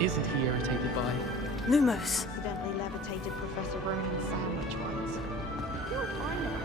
Isn't he irritated by? Lumos. Accidentally levitated Professor Ronan's sandwich once. You'll find out.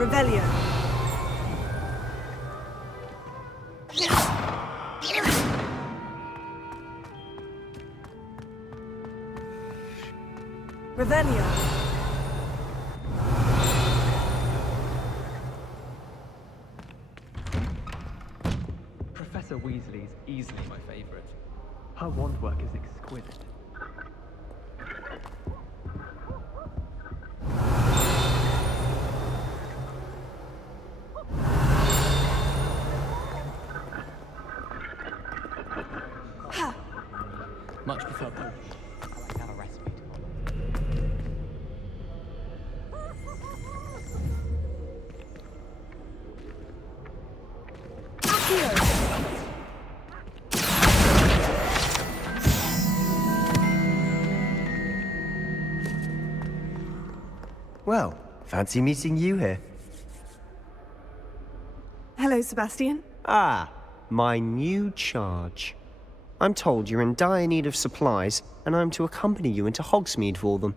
Revelio. Revelio. Professor Weasley is easily my favorite. Her wand work is exquisite. Much prefer potions. I like to have a recipe Well, fancy meeting you here. Hello, Sebastian. Ah, my new charge. I'm told you're in dire need of supplies, and I'm to accompany you into Hogsmeade for them.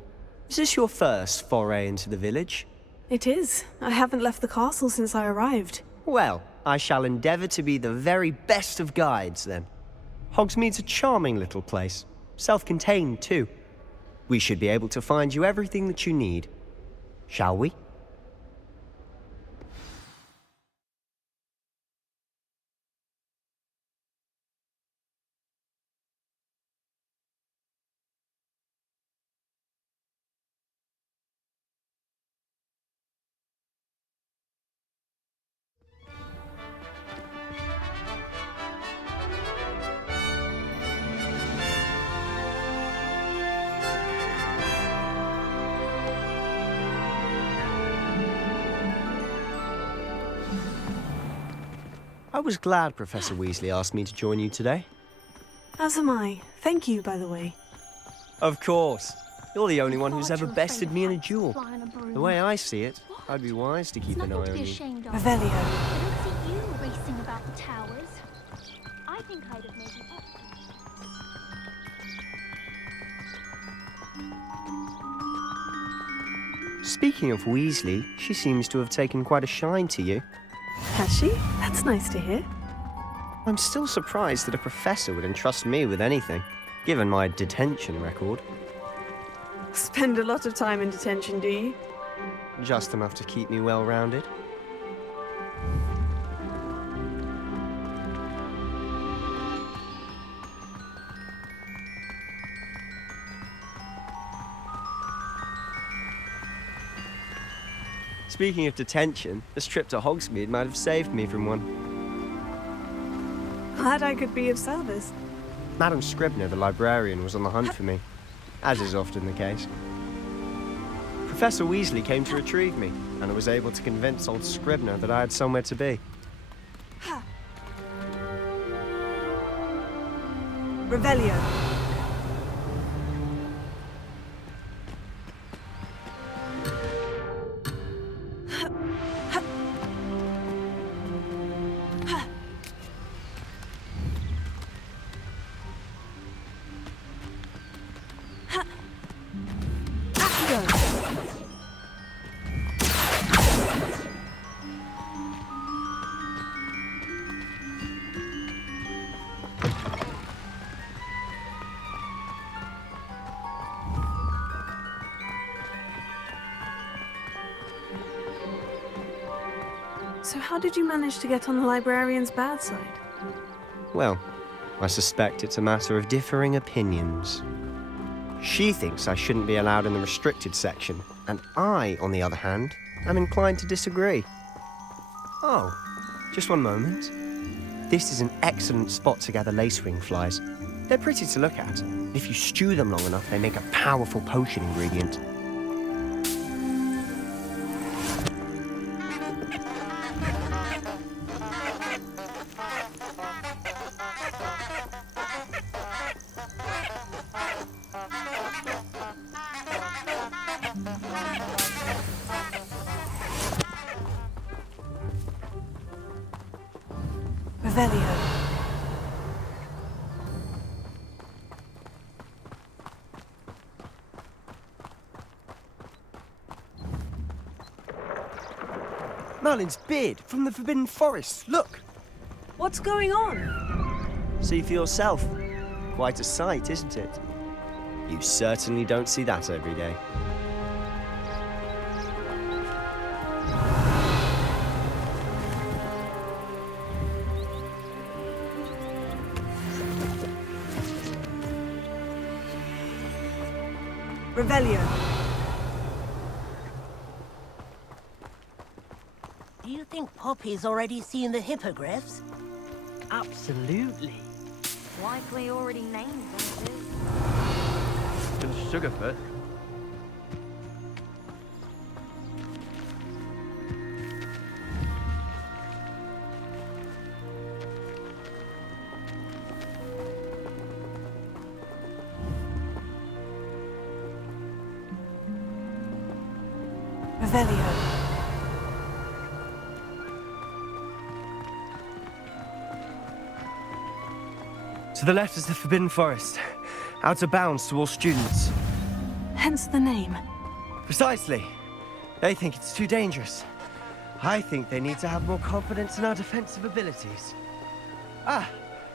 Is this your first foray into the village? It is. I haven't left the castle since I arrived. Well, I shall endeavour to be the very best of guides, then. Hogsmeade's a charming little place. Self-contained, too. We should be able to find you everything that you need. Shall we? I was glad Professor Weasley asked me to join you today. As am I. Thank you, by the way. Of course. You're the only one who's ever bested me in a duel. The way I see it, I'd be wise to keep an eye on you. Revelio. I don't see you racing about the towers. I think I'd have made you up. Speaking of Weasley, she seems to have taken quite a shine to you. Has she? That's nice to hear. I'm still surprised that a professor would entrust me with anything, given my detention record. Spend a lot of time in detention, do you? Just enough to keep me well-rounded. Speaking of detention, this trip to Hogsmeade might have saved me from one. Glad I could be of service. Madam Scribner, the librarian, was on the hunt for me, as is often the case. Professor Weasley came to retrieve me, and I was able to convince old Scribner that I had somewhere to be. Revelio. So how did you manage to get on the librarian's bad side? Well, I suspect it's a matter of differing opinions. She thinks I shouldn't be allowed in the restricted section, and I, on the other hand, am inclined to disagree. Oh, just one moment. This is an excellent spot to gather lacewing flies. They're pretty to look at. If you stew them long enough, they make a powerful potion ingredient. Revelio. Merlin's beard from the Forbidden Forest. Look! What's going on? See for yourself. Quite a sight, isn't it? You certainly don't see that every day. Revelio. Do you think Poppy's already seen the hippogriffs? Absolutely. Likely already named them too. And Sugarfoot. Revelio. To the left is the Forbidden Forest. Out of bounds to all students. Hence the name. Precisely. They think it's too dangerous. I think they need to have more confidence in our defensive abilities. Ah,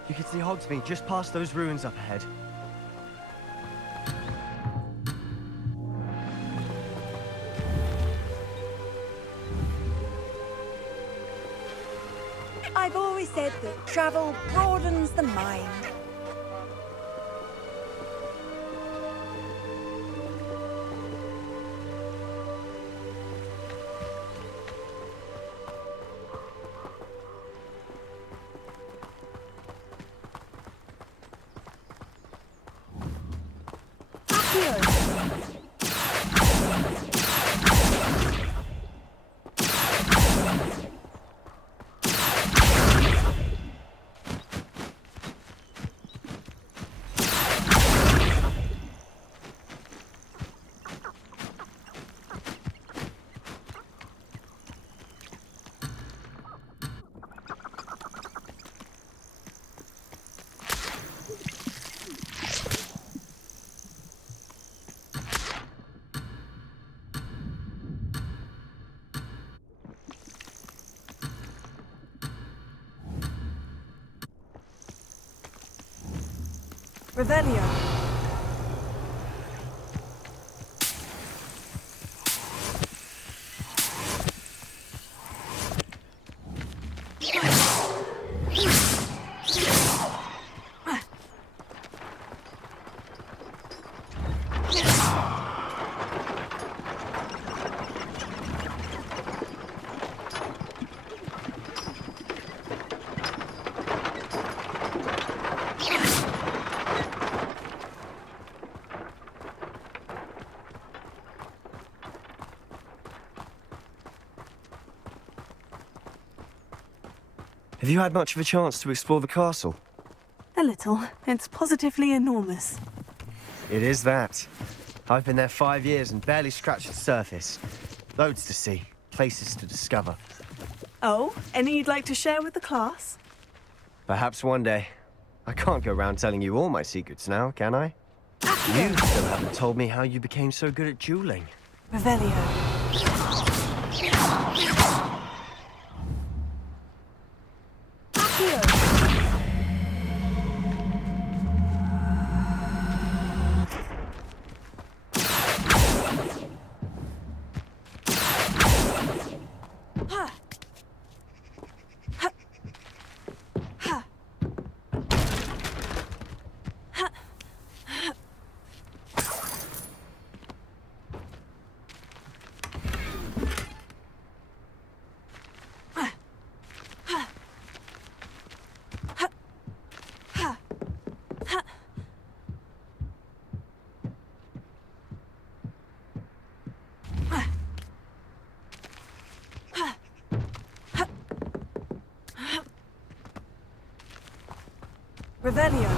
you can see Hogsmeade just past those ruins up ahead. I've always said that travel broadens the mind. Revelio. Have you had much of a chance to explore the castle? A little. It's positively enormous. It is that. I've been there 5 years and barely scratched the surface. Loads to see, places to discover. Oh, any you'd like to share with the class? Perhaps one day. I can't go around telling you all my secrets now, can I? You still haven't told me how you became so good at dueling. Revelio. Revelio.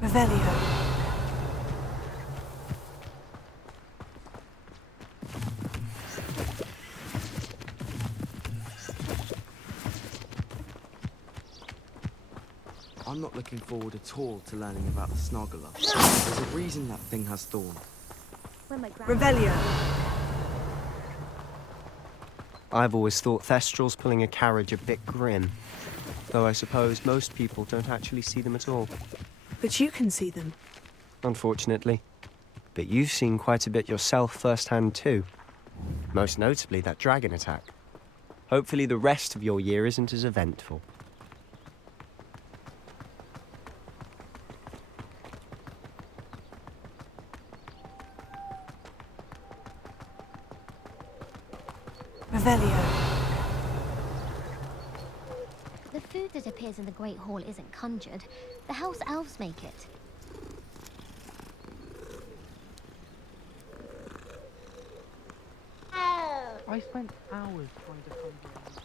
Revelio. I'm not looking forward at all to learning about the Snoggler. There's a reason that thing has thorns. When my Revelio. I've always thought Thestrals pulling a carriage a bit grim, though I suppose most people don't actually see them at all. But you can see them. Unfortunately. But you've seen quite a bit yourself firsthand too. Most notably that dragon attack. Hopefully the rest of your year isn't as eventful. Revelio. The food that appears in the Great Hall isn't conjured. The house elves make it. I spent hours trying to find it.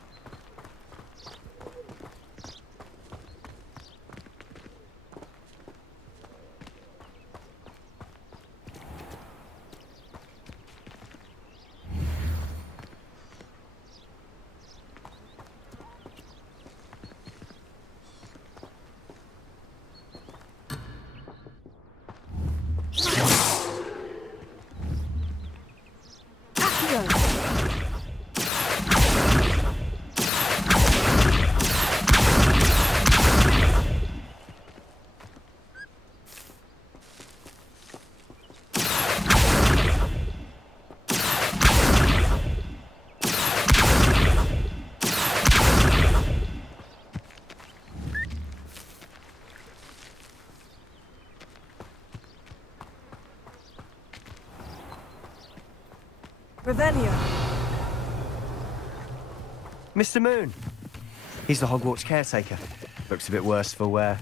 Revelio. Mr. Moon! He's the Hogwarts caretaker. Looks a bit worse for wear.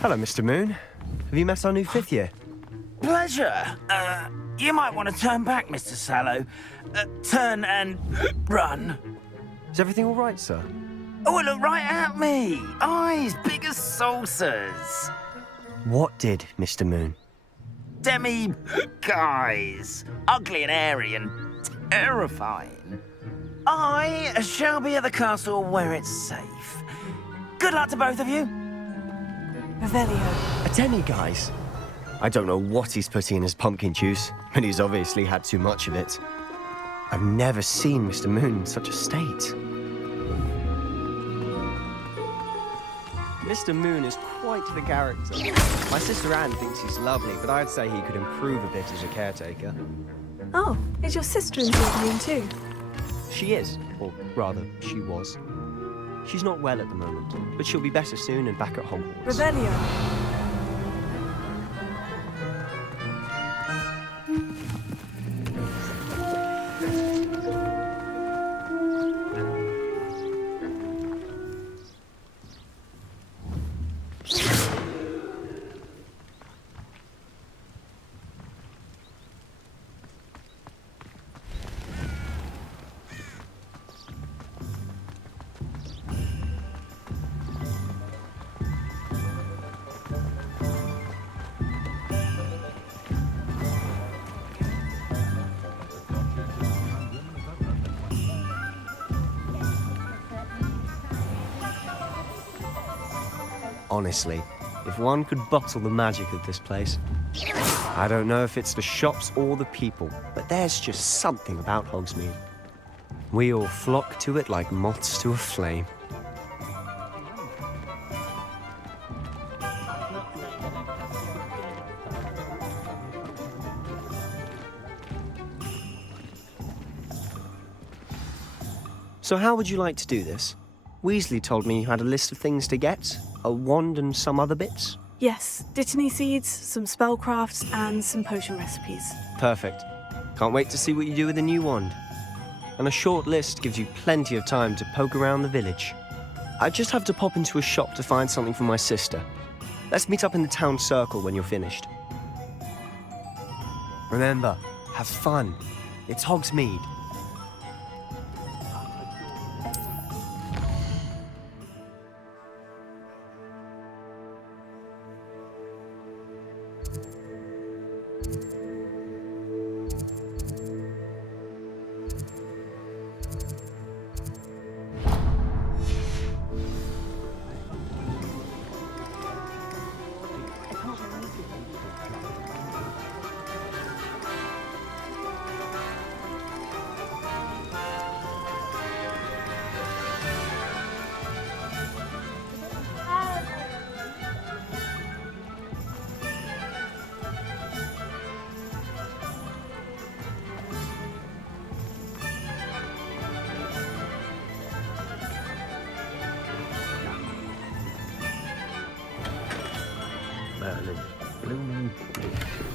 Hello, Mr. Moon. Have you met our new fifth year? Pleasure. You might want to turn back, Mr. Sallow. Turn and run. Is everything all right, sir? Oh, look right at me. Eyes big as saucers. What did, Mr. Moon? Guys. Ugly and airy and terrifying. I shall be at the castle where it's safe. Good luck to both of you. Revelio. A demi-guise? I don't know what he's putting in his pumpkin juice, but he's obviously had too much of it. I've never seen Mr. Moon in such a state. Mr. Moon is quite the character. My sister Anne thinks he's lovely, but I'd say he could improve a bit as a caretaker. Oh, is your sister in the room too? She is, or rather, she was. She's not well at the moment, but she'll be better soon and back at Hogwarts. Revelio. Honestly, if one could bottle the magic of this place. I don't know if it's the shops or the people, but but there's just something about Hogsmeade. We all flock to it like moths to a flame. So how would you like to do this? Weasley told me you had a list of things to get, a wand and some other bits. Yes, dittany seeds, some spellcrafts, and some potion recipes. Perfect. Can't wait to see what you do with the new wand. And a short list gives you plenty of time to poke around the village. I just have to pop into a shop to find something for my sister. Let's meet up in the town circle when you're finished. Remember, have fun. It's Hogsmeade. Merlin, blooming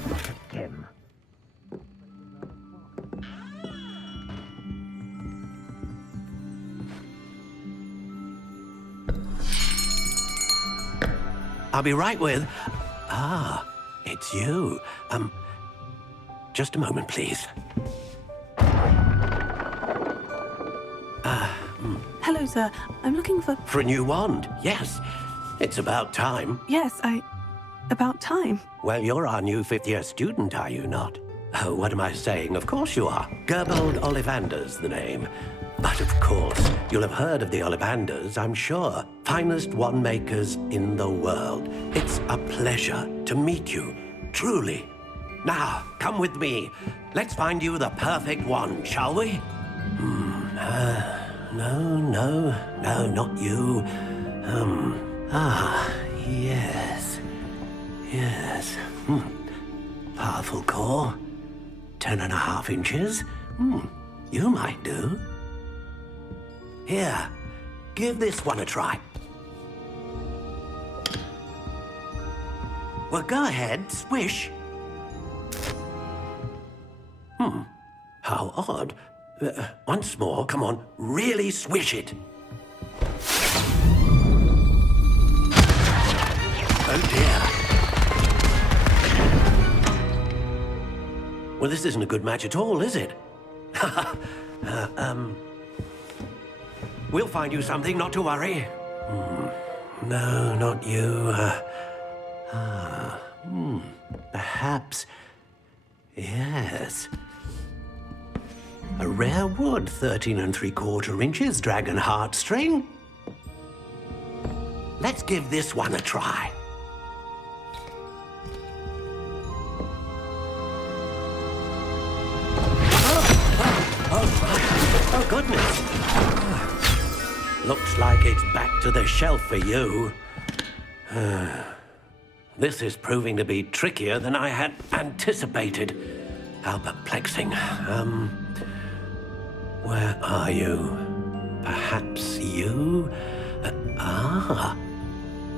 like a gem. I'll be right with... Ah, it's you. Just a moment, please. Hello, sir. I'm looking for... For a new wand, yes. It's about time. Yes, about time. Well, you're our new fifth-year student, are you not? Oh, what am I saying? Of course you are. Gerbold Ollivander's the name. But of course, you'll have heard of the Ollivanders, I'm sure. Finest wand makers in the world. It's a pleasure to meet you, truly. Now, come with me. Let's find you the perfect wand, shall we? No, not you. Yes. Powerful core. 10.5 inches. You might do. Here, give this one a try. Well, go ahead, swish. How odd. Once more, come on, really swish it. Oh dear. Well, this isn't a good match at all, is it? We'll find you something, not to worry. No, not you. Perhaps. Yes. A rare wood, 13 3/4 inches, dragon heartstring. Let's give this one a try. Oh, goodness. Looks like it's back to the shelf for you. This is proving to be trickier than I had anticipated. How perplexing. Where are you? Perhaps you?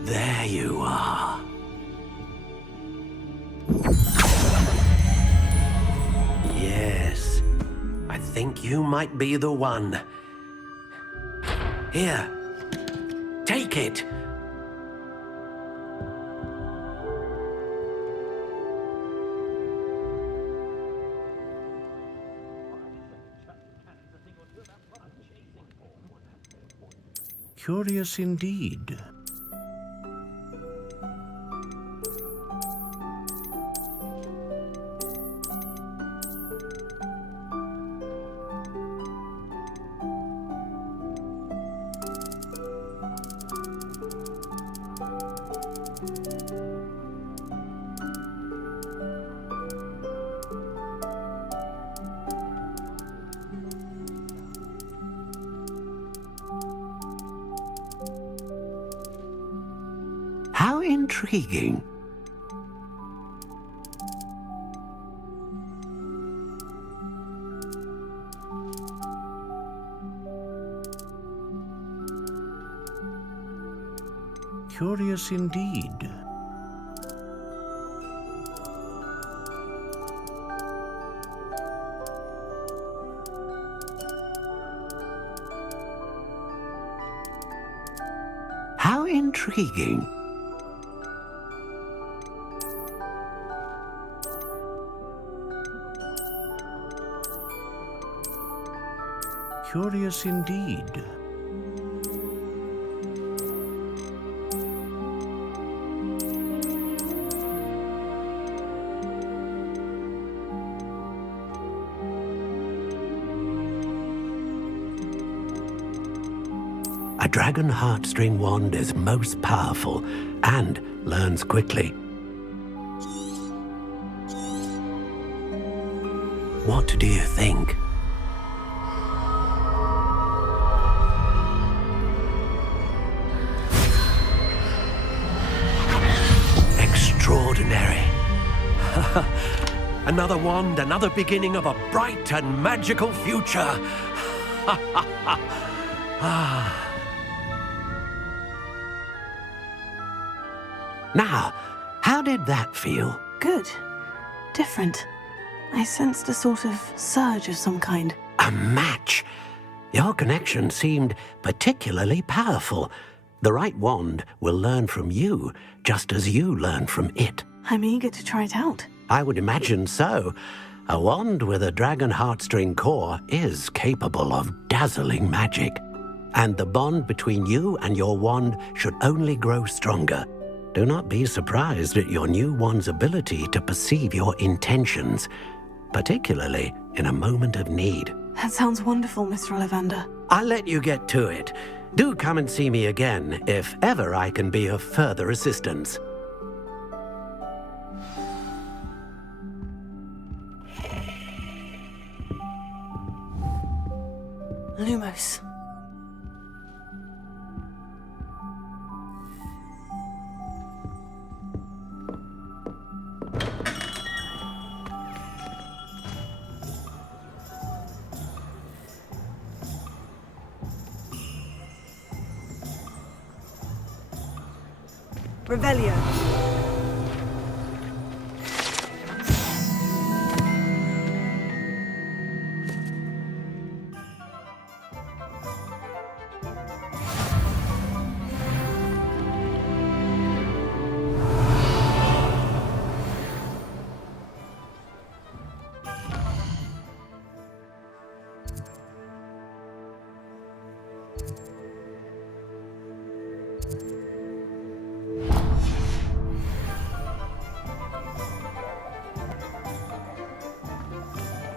There you are. Yes, I think you might be the one. Here, take it. Curious indeed. intriguing. Curious indeed. How intriguing. Curious indeed. A dragon heartstring wand is most powerful and learns quickly. What do you think? Extraordinary. Another wand, another beginning of a bright and magical future. Now, how did that feel? Good. Different. I sensed a sort of surge of some kind. A match. Your connection seemed particularly powerful. The right wand will learn from you, just as you learn from it. I'm eager to try it out. I would imagine so. A wand with a dragon heartstring core is capable of dazzling magic. And the bond between you and your wand should only grow stronger. Do not be surprised at your new wand's ability to perceive your intentions, particularly in a moment of need. That sounds wonderful, Mr. Ollivander. I'll let you get to it. Do come and see me again if ever I can be of further assistance. Lumos. Revelio.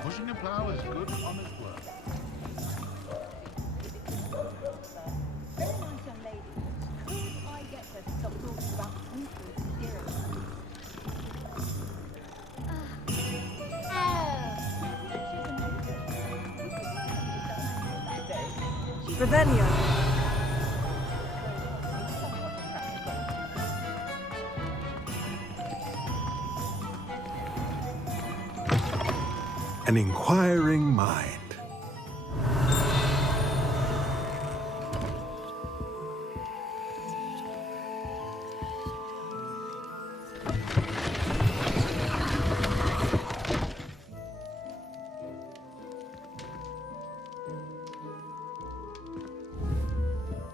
Pushing a plow is good, honest work. Very nice young lady. Could I get her to stop talking about Revelio. An inquiring mind.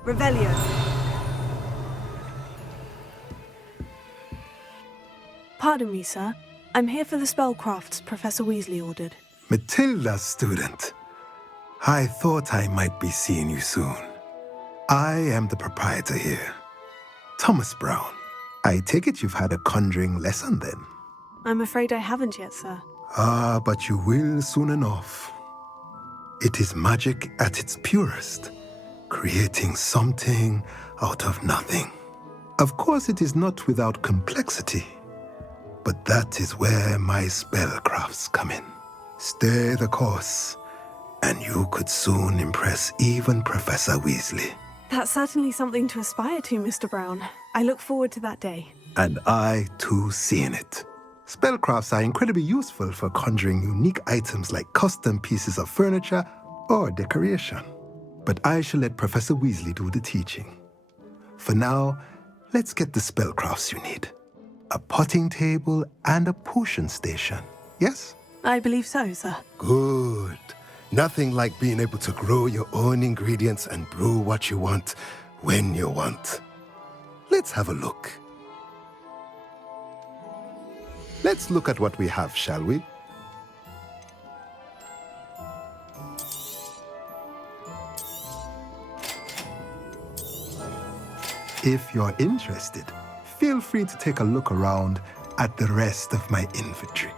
Revelio. Pardon me, sir. I'm here for the spellcrafts Professor Weasley ordered. Matilda's student. I thought I might be seeing you soon. I am the proprietor here, Thomas Brown. I take it you've had a conjuring lesson then? I'm afraid I haven't yet, sir. Ah, but you will soon enough. It is magic at its purest, creating something out of nothing. Of course, it is not without complexity, but that is where my spellcrafts come in. Stay the course, and you could soon impress even Professor Weasley. That's certainly something to aspire to, Mr. Brown. I look forward to that day. And I, too, see in it. Spellcrafts are incredibly useful for conjuring unique items like custom pieces of furniture or decoration. But I shall let Professor Weasley do the teaching. For now, let's get the spellcrafts you need. A potting table and a potion station, yes? I believe so, sir. Good. Nothing like being able to grow your own ingredients and brew what you want when you want. Let's have a look. Let's look at what we have, shall we? If you're interested, feel free to take a look around at the rest of my inventory.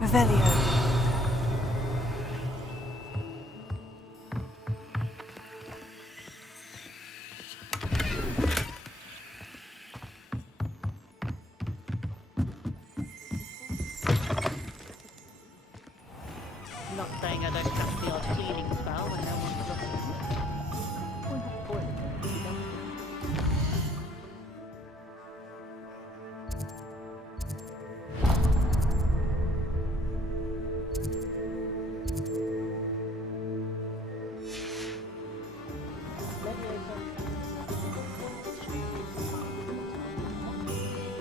Revelio. Not saying I don't cast the odd cleaning spell when no one's looking.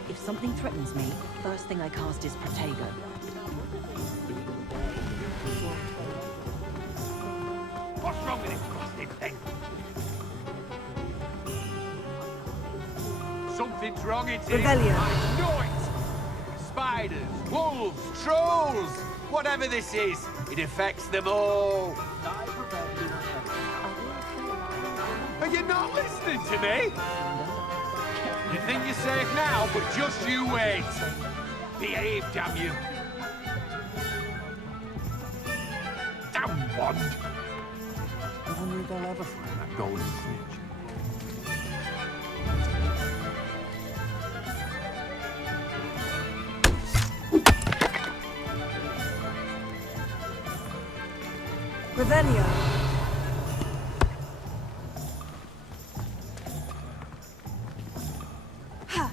If something threatens me, first thing I cast is Protego. What's wrong with this blasted thing? Something's wrong, it's here. Revelio. I know it! Spiders, wolves, trolls, whatever this is, it affects them all. Are you not listening to me? You think you're safe now, but just you wait. Behave, damn you. Damn wand. I wonder if they'll ever find that golden snitch. Revelio. Ha!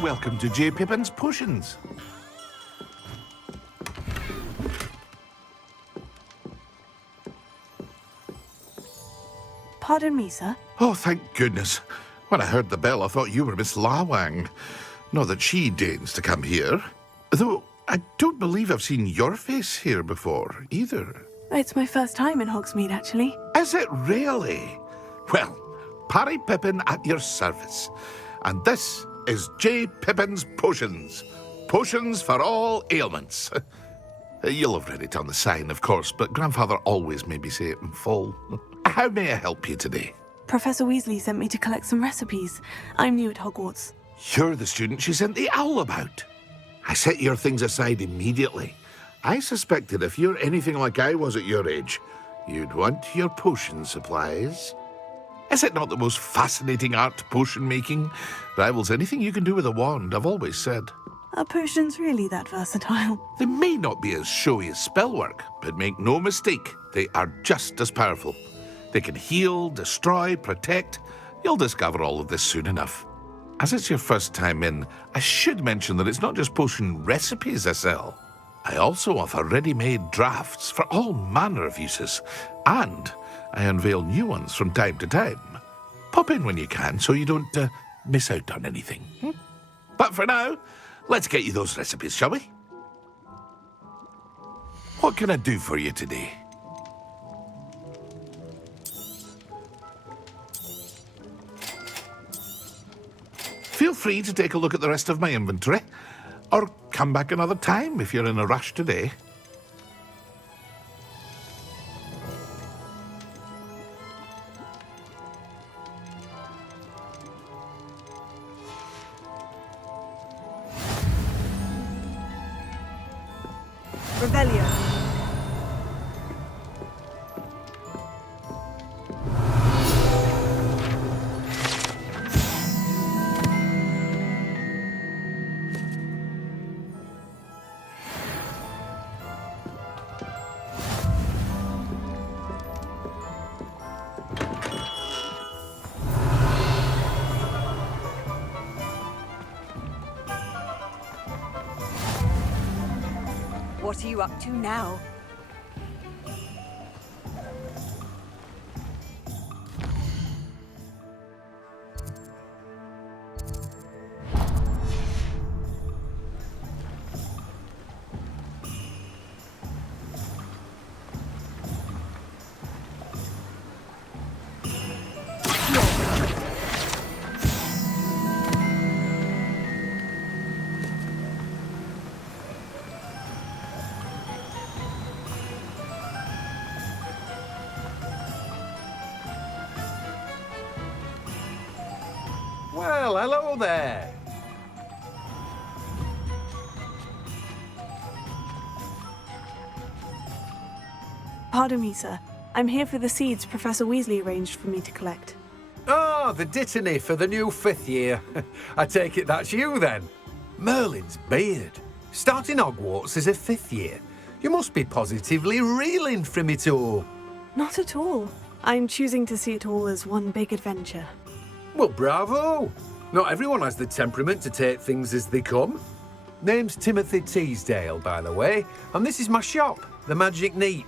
Welcome to J. Pippin's Potions. Pardon me, sir. Oh, thank goodness. When I heard the bell, I thought you were Miss Lawang. Not that she deigns to come here. Though, I don't believe I've seen your face here before, either. It's my first time in Hogsmeade, actually. Is it really? Well, Parry Pippin at your service. And this is J. Pippin's Potions. Potions for all ailments. You'll have read it on the sign, of course, but Grandfather always made me say it in full. How may I help you today? Professor Weasley sent me to collect some recipes. I'm new at Hogwarts. You're the student she sent the owl about. I set your things aside immediately. I suspected if you're anything like I was at your age, you'd want your potion supplies. Is it not the most fascinating art, potion making? Rivals anything you can do with a wand, I've always said. Are potions really that versatile? They may not be as showy as spellwork, but make no mistake, they are just as powerful. They can heal, destroy, protect. You'll discover all of this soon enough. As it's your first time in, I should mention that it's not just potion recipes I sell. I also offer ready-made drafts for all manner of uses, and I unveil new ones from time to time. Pop in when you can so you don't miss out on anything. But for now, let's get you those recipes, shall we? What can I do for you today? Feel free to take a look at the rest of my inventory, or come back another time if you're in a rush today. Revelio. What are you up to now? Well, hello there. Pardon me, sir. I'm here for the seeds Professor Weasley arranged for me to collect. Oh, the dittany for the new 5th year. I take it that's you then. Merlin's beard. Starting Hogwarts as a 5th year. You must be positively reeling from it all. Not at all. I'm choosing to see it all as one big adventure. Well, bravo. Not everyone has the temperament to take things as they come. Name's Timothy Teasdale, by the way, and this is my shop, the Magic Neep.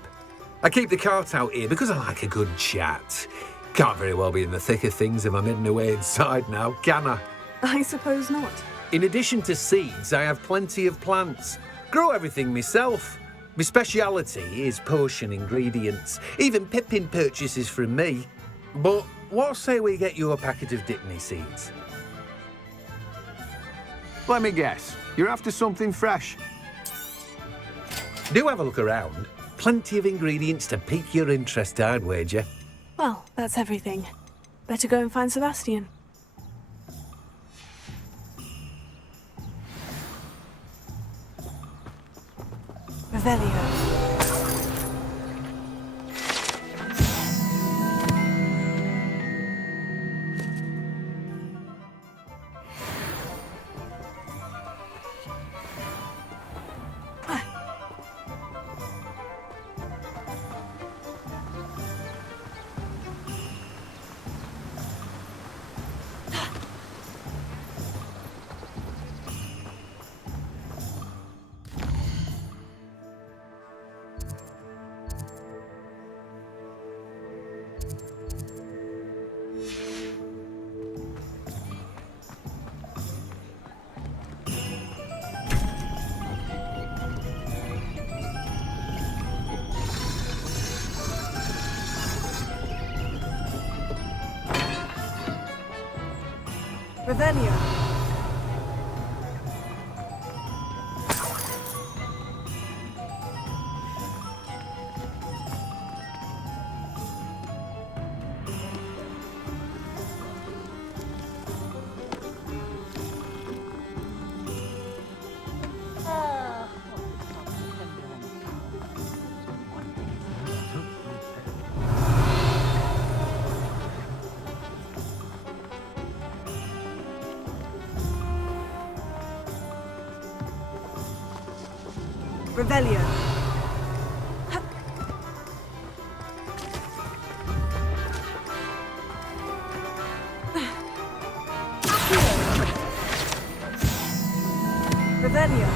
I keep the cart out here because I like a good chat. Can't very well be in the thick of things if I'm hidden away inside now, can I? I suppose not. In addition to seeds, I have plenty of plants. Grow everything myself. My speciality is potion ingredients. Even Pippin purchases from me. But what say we get you a packet of Dittany seeds? Let me guess. You're after something fresh. Do have a look around. Plenty of ingredients to pique your interest, I'd wager. Well, that's everything. Better go and find Sebastian. Revelio. Revelio. Revelio. Revelio.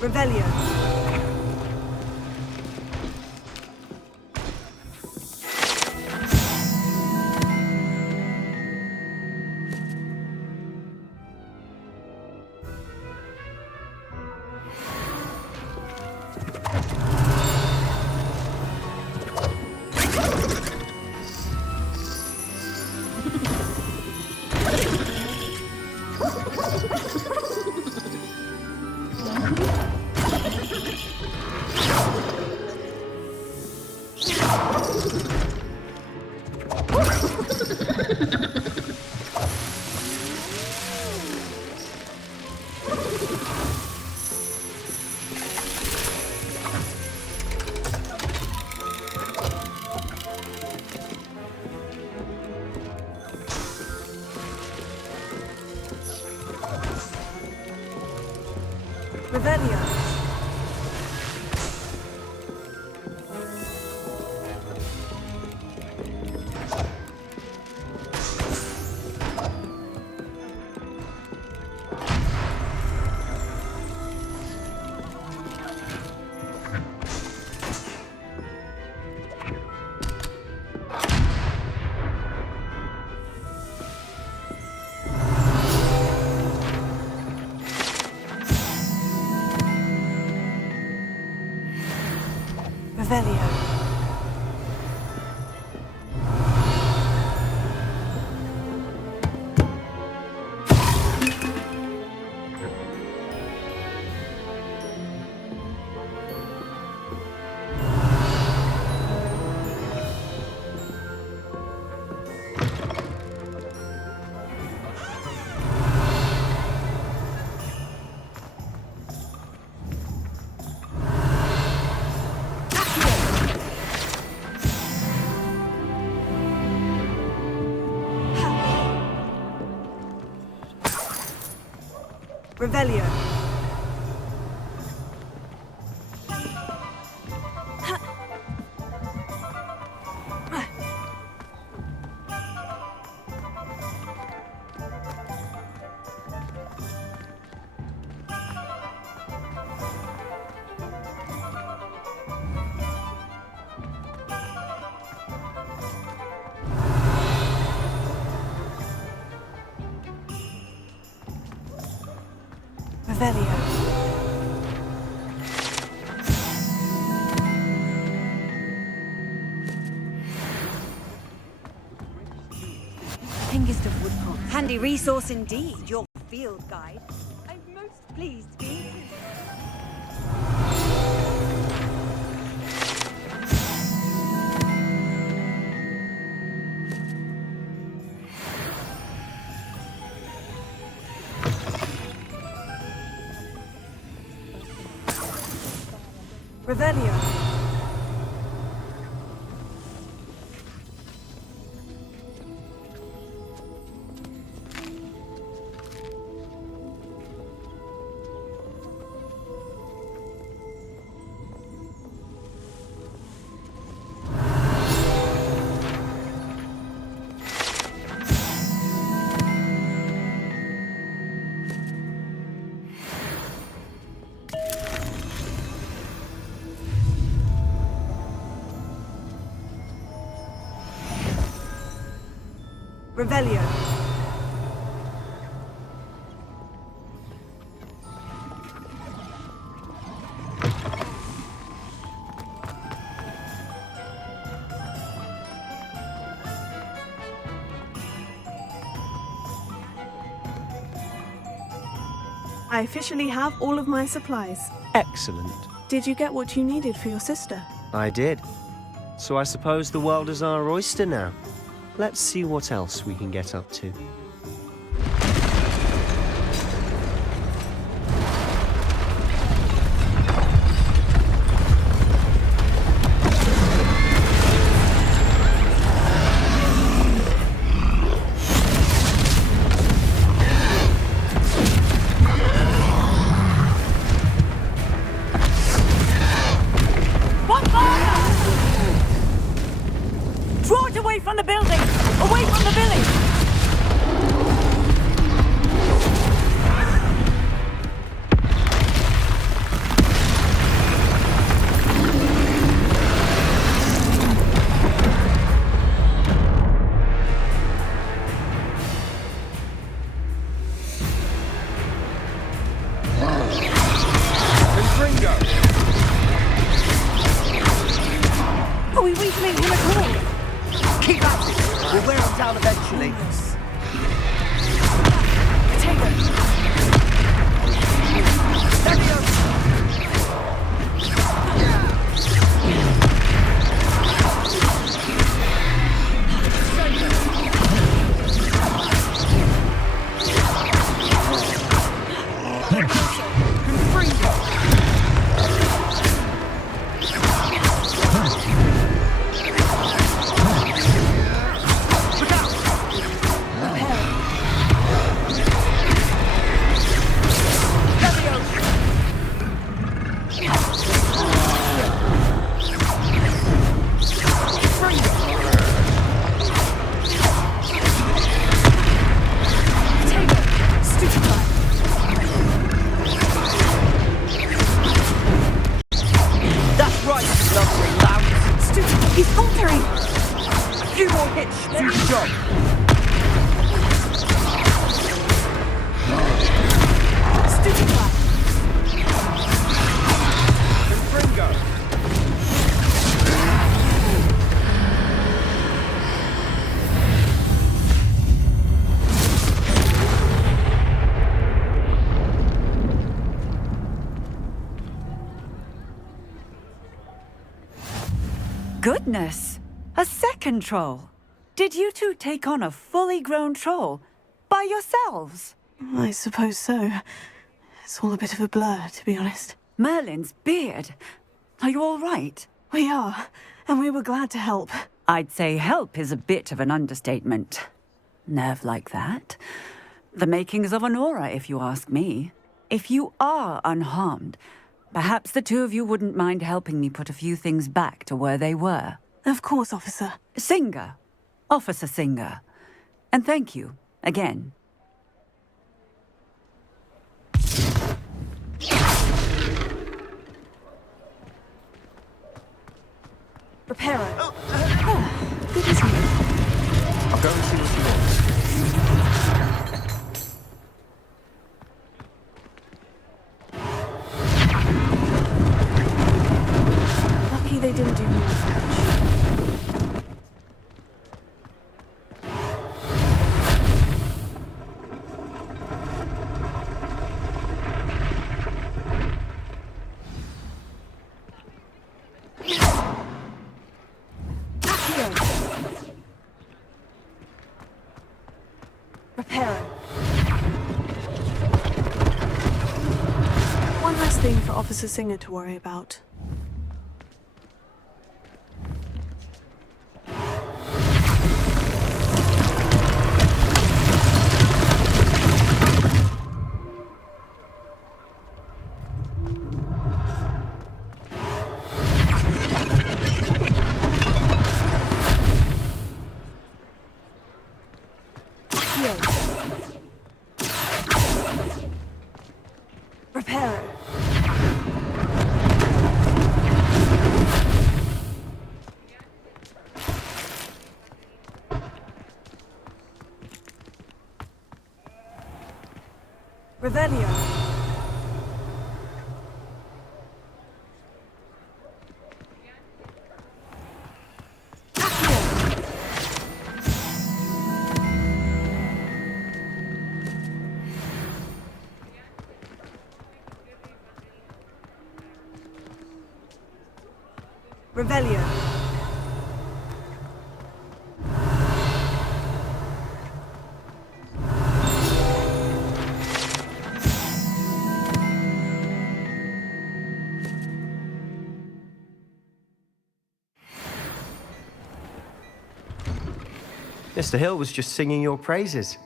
Revelio. Revelio. Revelio. Revelio. Revelio. Hengist of Woodpot. Handy resource indeed, your field guide. I'm most pleased to be included. Revelio. Revelio. I officially have all of my supplies. Excellent. Did you get what you needed for your sister? I did. So I suppose the world is our oyster now. Let's see what else we can get up to. Draw it away from the building! Away from the village! cancelling him at all. Keep at it. We'll wear him down eventually. He's faltering! A few more hits, do the job. Stupefy! Confringo. Goodness! A second troll! Did you two take on a fully grown troll by yourselves? I suppose so. It's all a bit of a blur, to be honest. Merlin's beard. Are you all right? We are, and we were glad to help. I'd say help is a bit of an understatement. Nerve like that. The makings of an aura, if you ask me. If you are unharmed, perhaps the two of you wouldn't mind helping me put a few things back to where they were. Of course, officer. Singer. Officer Singer. And thank you, again. Reparo. Oh, good as new. I'll go and see what you want. Lucky they didn't do more damage. Reparo. One less thing for Officer Singer to worry about. Reparo. Revelio. Revelio. Mr. Hill was just singing your praises.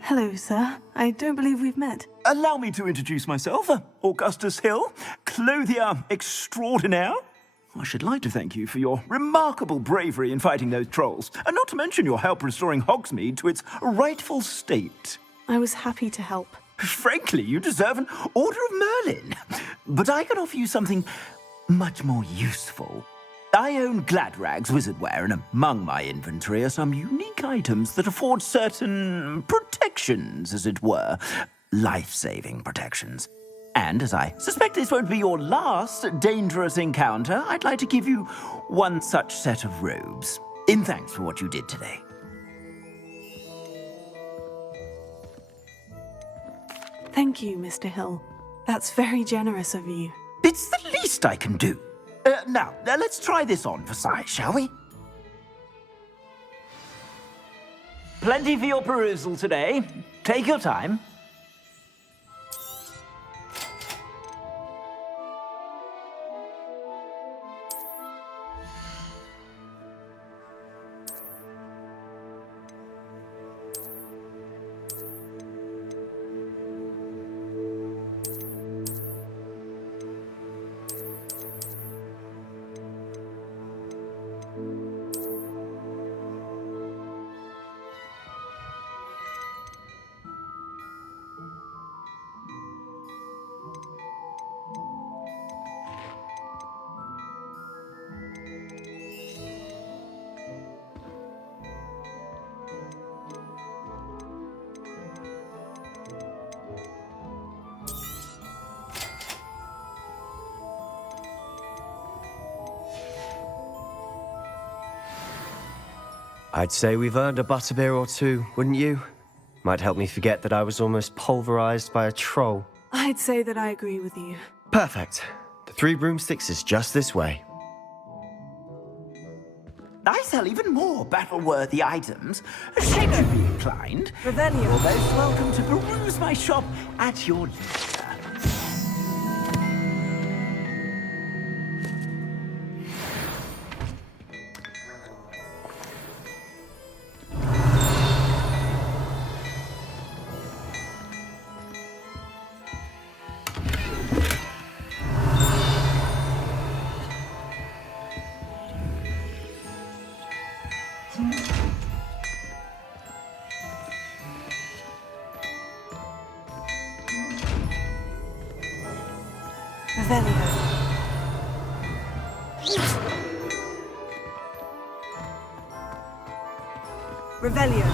Hello, sir. I don't believe we've met. Allow me to introduce myself, Augustus Hill, clothier extraordinaire. I should like to thank you for your remarkable bravery in fighting those trolls, and not to mention your help restoring Hogsmeade to its rightful state. I was happy to help. Frankly, you deserve an Order of Merlin. But I can offer you something much more useful. I own Gladrag's wizardware, and among my inventory are some unique items that afford certain protections, as it were. Life-saving protections. And as I suspect this won't be your last dangerous encounter, I'd like to give you one such set of robes, in thanks for what you did today. Thank you, Mr. Hill. That's very generous of you. It's the least I can do. Now, let's try this on for size, shall we? Plenty for your perusal today. Take your time. I'd say we've earned a butterbeer or two, wouldn't you? Might help me forget that I was almost pulverized by a troll. I'd say that I agree with you. Perfect. The 3 broomsticks is just this way. I sell even more battle-worthy items. Should you be inclined, Revelio. you're most welcome to peruse my shop at your leisure. Revelio.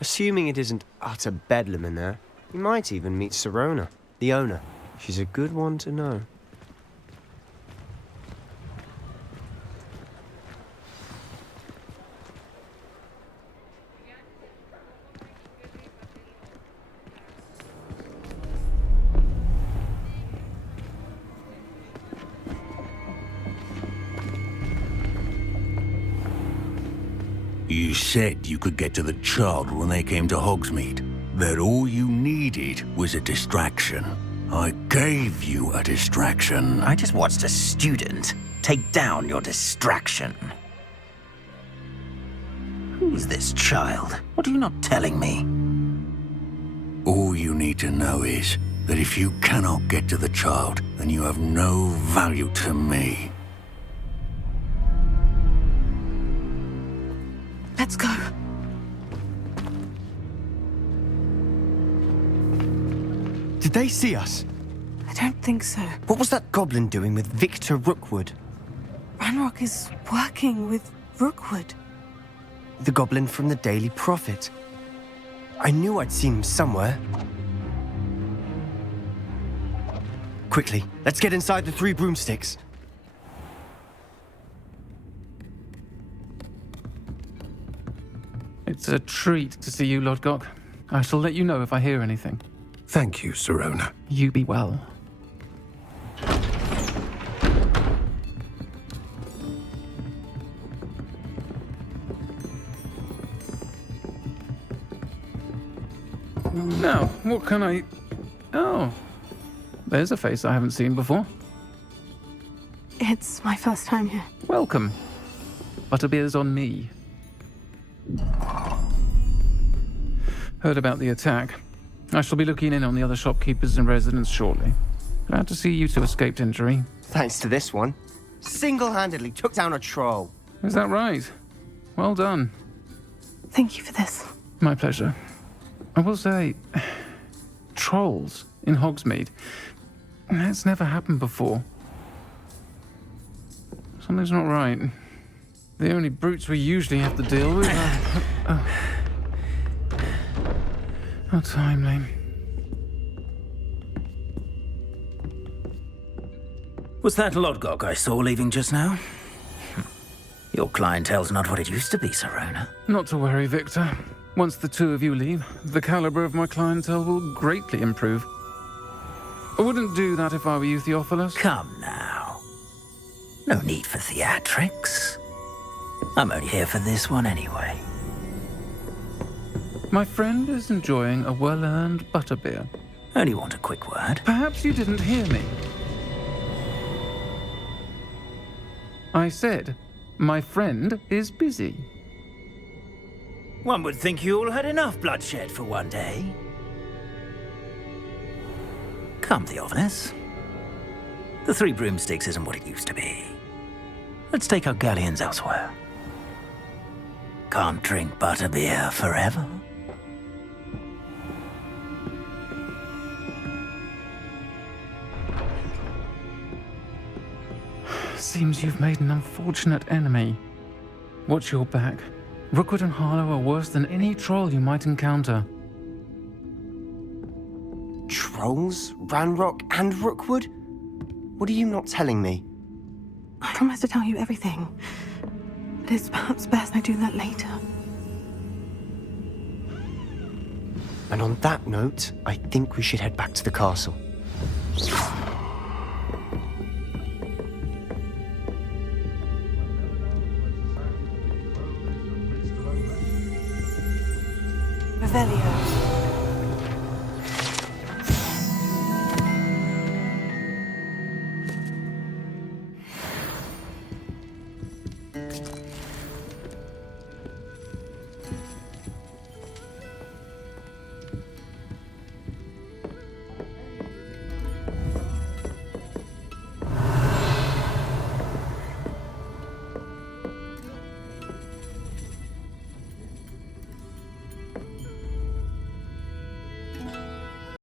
Assuming it isn't utter bedlam in there, you might even meet Serona, the owner. She's a good one to know. You said you could get to the child when they came to Hogsmeade. That all you needed was a distraction. I gave you a distraction. I just watched a student take down your distraction. Who's this child? What are you not telling me? All you need to know is that if you cannot get to the child, then you have no value to me. Let's go. Did they see us? I don't think so. What was that goblin doing with Victor Rookwood? Ranrock is working with Rookwood. The goblin from the Daily Prophet. I knew I'd seen him somewhere. Quickly, let's get inside the 3 broomsticks. It's a treat to see you, Lodgok. I shall let you know if I hear anything. Thank you, Sirona. You be well. Now, what can I... Oh, there's a face I haven't seen before. It's my first time here. Welcome. Butterbeer's on me. Heard about the attack. I shall be looking in on the other shopkeepers and residents shortly. Glad to see you two escaped injury. Thanks to this one. Single-handedly took down a troll. Is that right? Well done. Thank you for this. My pleasure. I will say, trolls in Hogsmeade. That's never happened before. Something's not right. The only brutes we usually have to deal with are... How timely. Was that Lodgok I saw leaving just now? Your clientele's not what it used to be, Sirona. Not to worry, Victor. Once the 2 of you leave, the caliber of my clientele will greatly improve. I wouldn't do that if I were you, Theophilus. Come now. No need for theatrics. I'm only here for this one anyway. My friend is enjoying a well-earned butterbeer. Only want a quick word. Perhaps you didn't hear me. I said, my friend is busy. One would think you all had enough bloodshed for one day. Come, Theophilus. The 3 broomsticks isn't what it used to be. Let's take our galleons elsewhere. Can't drink butterbeer forever. Seems you've made an unfortunate enemy. Watch your back. Rookwood and Harlow are worse than any troll you might encounter. Trolls? Ranrock and Rookwood? What are you not telling me? I promised to tell you everything. But it's perhaps best I do that later. And on that note, I think we should head back to the castle. Revelio.